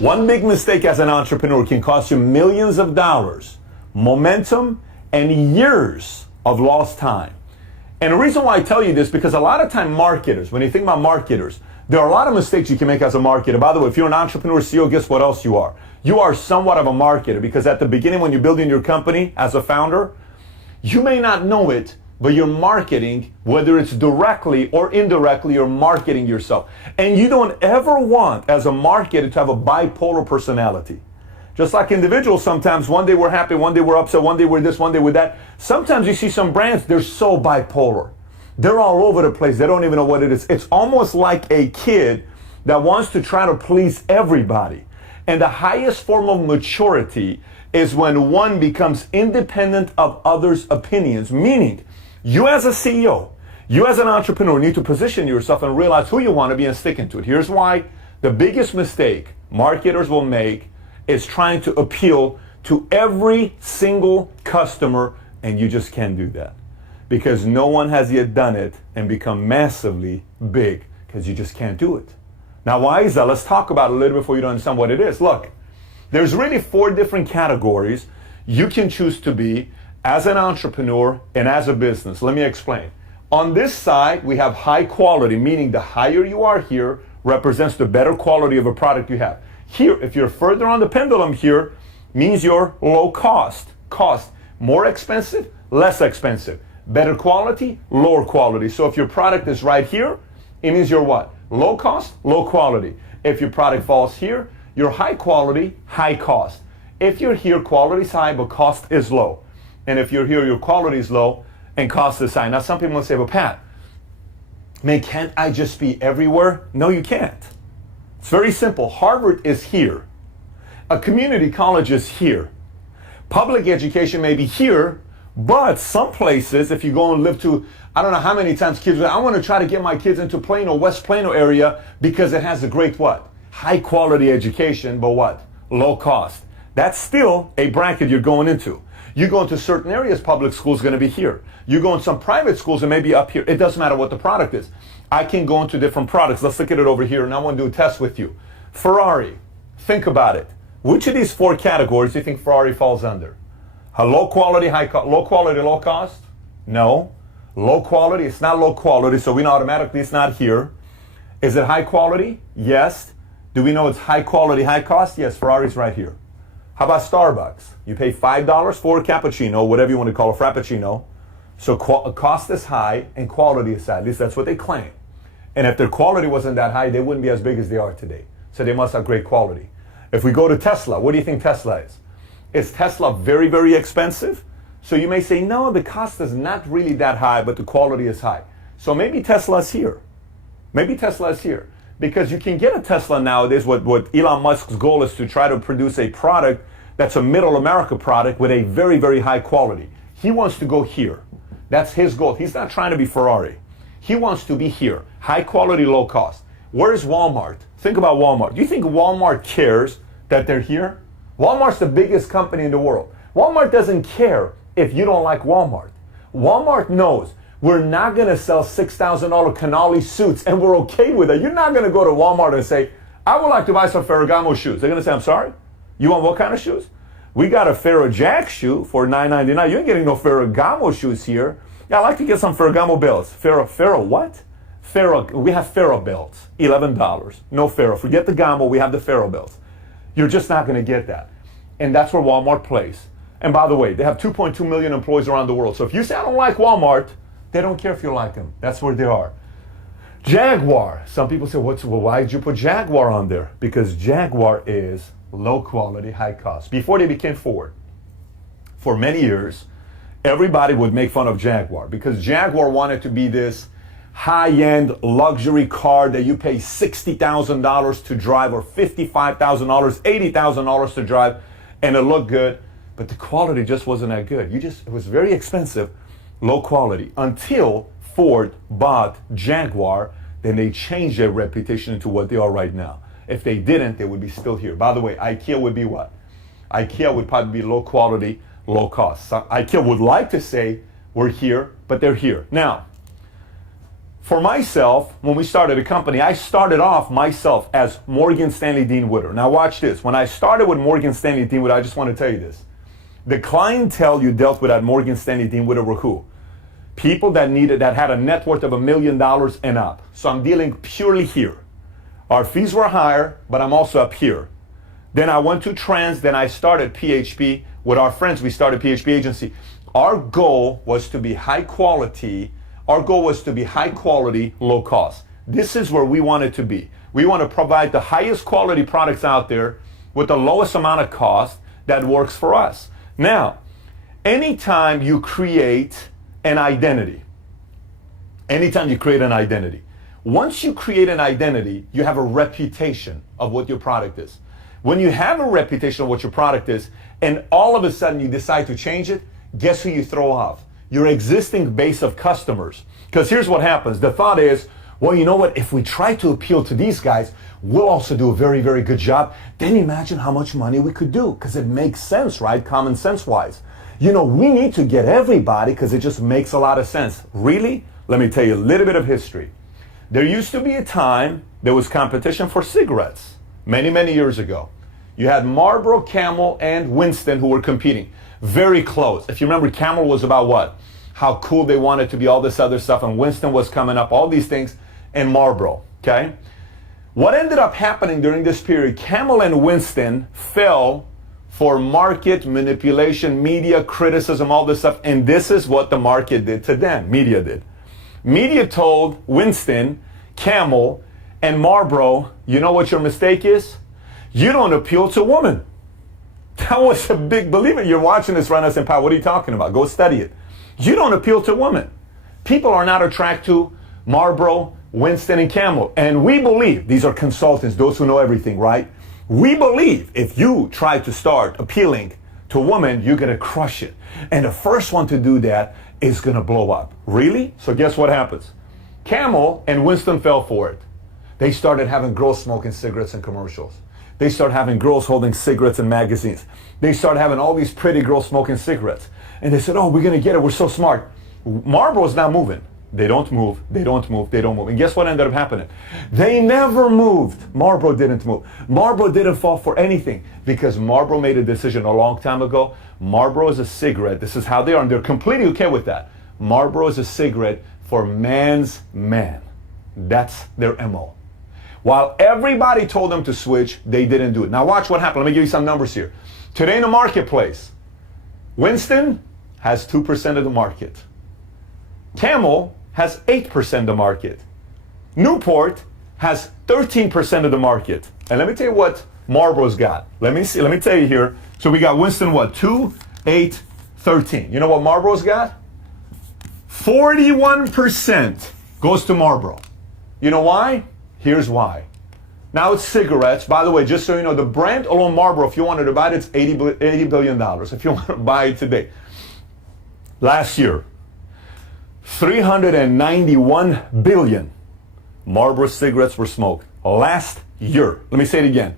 One big mistake as an entrepreneur can cost you millions of dollars, momentum, and years of lost time. And the reason why I tell you this, because a lot of time marketers, when you think about marketers, there are a lot of mistakes you can make as a marketer. By the way, if you're an entrepreneur, CEO, guess what else you are? You are somewhat of a marketer, because at the beginning when you're building your company as a founder, you may not know it, but you're marketing, whether it's directly or indirectly, you're marketing yourself. And you don't ever want, as a marketer, to have a bipolar personality. Just like individuals, sometimes one day we're happy, one day we're upset, one day we're this, one day we're that. Sometimes you see some brands, they're so bipolar. They're all over the place. They don't even know what it is. It's almost like a kid that wants to try to please everybody. And the highest form of maturity is when one becomes independent of others' opinions, meaning you as a CEO, you as an entrepreneur need to position yourself and realize who you want to be and stick into it. Here's why. The biggest mistake marketers will make is trying to appeal to every single customer, and you just can't do that. Because no one has yet done it and become massively big, because you just can't do it. Now, why is that? Let's talk about it a little bit before you don't understand what it is. Look, there's really 4 different categories you can choose to be as an entrepreneur and as a business. Let me explain. On this side, we have high quality, meaning the higher you are here represents the better quality of a product you have. Here, if you're further on the pendulum here, means you're low cost. Cost, more expensive, less expensive. Better quality, lower quality. So if your product is right here, it means you're what? Low cost, low quality. If your product falls here, you're high quality, high cost. If you're here, quality is high, but cost is low. And if you're here, your quality is low and cost is high. Now, some people will say, well, Pat, man, can't I just be everywhere? No, you can't. It's very simple. Harvard is here. A community college is here. Public education may be here, but some places, if you go and live to, I don't know how many times kids, I want to try to get my kids into Plano, West Plano area, because it has a great what? High quality education, but what? Low cost. That's still a bracket you're going into. You go into certain areas, public school's going to be here. You go in some private schools, it may be up here. It doesn't matter what the product is. I can go into different products. Let's look at it over here, and I want to do a test with you. Ferrari, think about it. Which of these 4 categories do you think Ferrari falls under? A low quality, low quality, low cost? No. Low quality, it's not low quality, so we know automatically it's not here. Is it high quality? Yes. Do we know it's high quality, high cost? Yes, Ferrari's right here. How about Starbucks? You pay $5 for a cappuccino, whatever you want to call a frappuccino. So cost is high and quality is high. At least that's what they claim. And if their quality wasn't that high, they wouldn't be as big as they are today. So they must have great quality. If we go to Tesla, what do you think Tesla is? Is Tesla very, very expensive? So you may say, no, the cost is not really that high, but the quality is high. So maybe Tesla's here. Maybe Tesla is here. Because you can get a Tesla nowadays. What Elon Musk's goal is to try to produce a product that's a middle America product with a very, very high quality. He wants to go here. That's his goal. He's not trying to be Ferrari. He wants to be here. High quality, low cost. Where's Walmart? Think about Walmart. Do you think Walmart cares that they're here? Walmart's the biggest company in the world. Walmart doesn't care if you don't like Walmart. Walmart knows we're not going to sell $6,000 Canali suits, and we're okay with it. You're not going to go to Walmart and say, I would like to buy some Ferragamo shoes. They're going to say, I'm sorry? You want what kind of shoes? We got a Ferro-Jack shoe for $9.99. You ain't getting no Ferragamo shoes here. Yeah, I'd like to get some Ferragamo belts. Ferro what? We have Ferro belts, $11. No Ferro. Forget the Gamo, we have the Ferro belts. You're just not going to get that. And that's where Walmart plays. And by the way, they have 2.2 million employees around the world. So if you say, I don't like Walmart, they don't care if you like them. That's where they are. Jaguar. Some people say, well, why did you put Jaguar on there? Because Jaguar is low quality, high cost. Before they became Ford, for many years, everybody would make fun of Jaguar because Jaguar wanted to be this high-end luxury car that you pay $60,000 to drive or $55,000, $80,000 to drive, and it looked good, but the quality just wasn't that good. It was very expensive, low quality, until Ford bought Jaguar. Then they changed their reputation into what they are right now. If they didn't, they would be still here. By the way, IKEA would be what? IKEA would probably be low quality, low cost. So IKEA would like to say we're here, but they're here. Now, for myself, when we started a company, I started off myself as Morgan Stanley Dean Witter. Now watch this. When I started with Morgan Stanley Dean Witter, I just want to tell you this. The clientele you dealt with at Morgan Stanley Dean Witter were who? People that had a net worth of $1 million and up. So I'm dealing purely here. Our fees were higher, but I'm also up here. Then I went to Trends, then I started PHP. With our friends, we started PHP Agency. Our goal was to be high quality. Our goal was to be high quality, low cost. This is where we wanted to be. We want to provide the highest quality products out there with the lowest amount of cost that works for us. Now, anytime you create an identity, once you create an identity, you have a reputation of what your product is. When you have a reputation of what your product is, and all of a sudden you decide to change it, guess who you throw off? Your existing base of customers. Because here's what happens. The thought is, well, you know what? If we try to appeal to these guys, we'll also do a very, very good job. Then imagine how much money we could do, because it makes sense, right? Common sense wise. You know, we need to get everybody because it just makes a lot of sense. Really? Let me tell you a little bit of history. There used to be a time there was competition for cigarettes many, many years ago. You had Marlboro, Camel, and Winston who were competing. Very close. If you remember, Camel was about what? How cool they wanted to be, all this other stuff, and Winston was coming up, all these things, and Marlboro, okay? What ended up happening during this period, Camel and Winston fell for market manipulation, media criticism, all this stuff, and this is what the market did to them, media did. Media told Winston, Camel, and Marlboro, you know what your mistake is? You don't appeal to women. That was a big believer. You're watching this right now saying, Pat, what are you talking about? Go study it. You don't appeal to women. People are not attracted to Marlboro, Winston, and Camel. And we believe, these are consultants, those who know everything, right? We believe if you try to start appealing to women, you're going to crush it. And the first one to do that is going to blow up. Really? So guess what happens? Camel and Winston fell for it. They started having girls smoking cigarettes in commercials. They started having girls holding cigarettes in magazines. They started having all these pretty girls smoking cigarettes. And they said, oh, we're going to get it. We're so smart. Marlboro's not moving. They don't move. They don't move. They don't move. And guess what ended up happening? They never moved. Marlboro didn't move. Marlboro didn't fall for anything because Marlboro made a decision a long time ago. Marlboro is a cigarette. This is how they are. And they're completely okay with that. Marlboro is a cigarette for man's man. That's their MO. While everybody told them to switch, they didn't do it. Now watch what happened. Let me give you some numbers here. Today in the marketplace, Winston has 2% of the market. Camel has 8% of the market. Newport has 13% of the market. And let me tell you what Marlboro's got. Let me tell you here. So we got Winston, what? 2, 8, 13. You know what Marlboro's got? 41% goes to Marlboro. You know why? Here's why. Now it's cigarettes. By the way, just so you know, the brand alone Marlboro, if you wanted to buy it, it's $80 billion. If you want to buy it today. Last year, 391 billion Marlboro cigarettes were smoked. Last year. Let me say it again.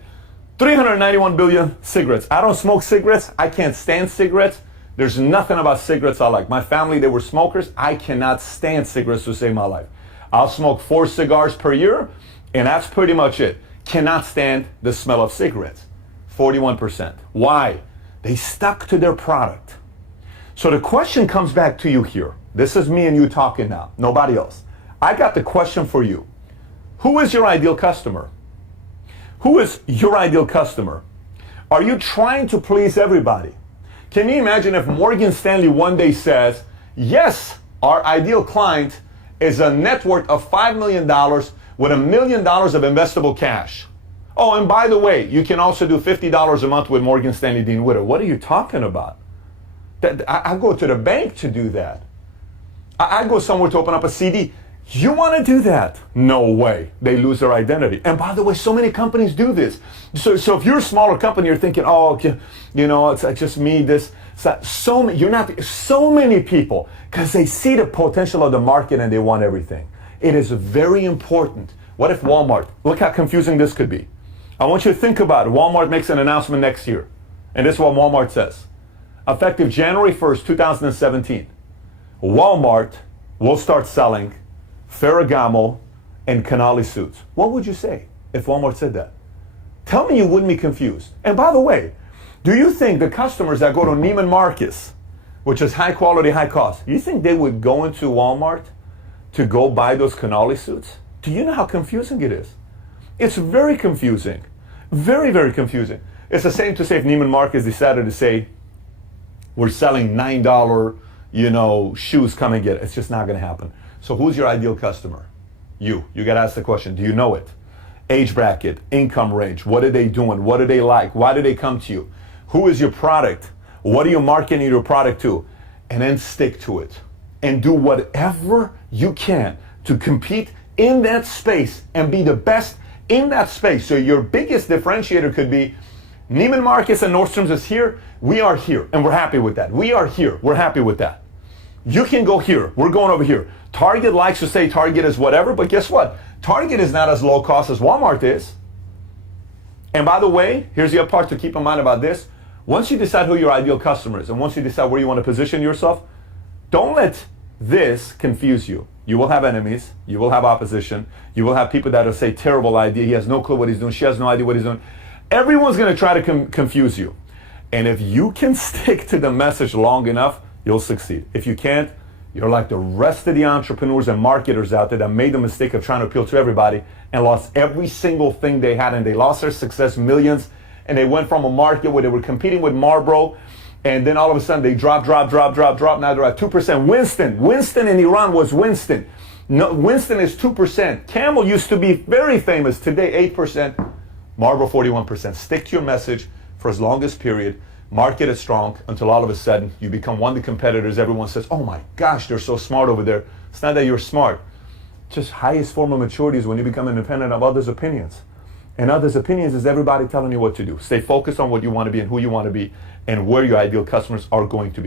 391 billion cigarettes. I don't smoke cigarettes. I can't stand cigarettes. There's nothing about cigarettes I like. My family, they were smokers. I cannot stand cigarettes to save my life. I'll smoke 4 cigars per year, and that's pretty much it. Cannot stand the smell of cigarettes. 41%. Why? They stuck to their product. So the question comes back to you here. This is me and you talking now, nobody else. I got the question for you. Who is your ideal customer? Who is your ideal customer? Are you trying to please everybody? Can you imagine if Morgan Stanley one day says, yes, our ideal client is a net worth of $5 million with $1 million of investable cash. Oh, and by the way, you can also do $50 a month with Morgan Stanley Dean Witter. What are you talking about? I go to the bank to do that. I go somewhere to open up a CD. You want to do that? No way. They lose their identity. And by the way, so many companies do this. So if you're a smaller company, you're thinking, oh, you know, it's just me, this. So many people, because they see the potential of the market and they want everything. It is very important. What if Walmart, look how confusing this could be. I want you to think about it. Walmart makes an announcement next year. And this is what Walmart says. Effective January 1st, 2017, Walmart will start selling Ferragamo, and Canali suits. What would you say if Walmart said that? Tell me you wouldn't be confused. And by the way, do you think the customers that go to Neiman Marcus, which is high quality, high cost, you think they would go into Walmart to go buy those Canali suits? Do you know how confusing it is? It's very confusing. Very, very confusing. It's the same to say if Neiman Marcus decided to say, we're selling $9, shoes, come and get it. It's just not going to happen. So who's your ideal customer? You. You got to ask the question, do you know it? Age bracket, income range, what are they doing? What do they like? Why do they come to you? Who is your product? What are you marketing your product to? And then stick to it. And do whatever you can to compete in that space and be the best in that space. So your biggest differentiator could be Neiman Marcus and Nordstrom's is here. We are here, and we're happy with that. We are here. We're happy with that. You can go here. We're going over here. Target likes to say Target is whatever, but guess what? Target is not as low cost as Walmart is. And by the way, here's the other part to keep in mind about this. Once you decide who your ideal customer is, and once you decide where you want to position yourself, don't let this confuse you. You will have enemies. You will have opposition. You will have people that will say, terrible idea. He has no clue what he's doing. She has no idea what he's doing. Everyone's going to try to confuse you. And if you can stick to the message long enough, you'll succeed. If you can't, you're like the rest of the entrepreneurs and marketers out there that made the mistake of trying to appeal to everybody and lost every single thing they had, and they lost their success, millions, and they went from a market where they were competing with Marlboro, and then all of a sudden they drop. Now they're at 2%. Winston in Iran was Winston. No, Winston is 2%. Camel used to be very famous. Today, 8%. Marlboro, 41%. Stick to your message for as long as period. Market is strong until all of a sudden you become one of the competitors. Everyone says, oh my gosh, they're so smart over there. It's not that you're smart. Just highest form of maturity is when you become independent of others' opinions. And others' opinions is everybody telling you what to do. Stay focused on what you want to be and who you want to be and where your ideal customers are going to be.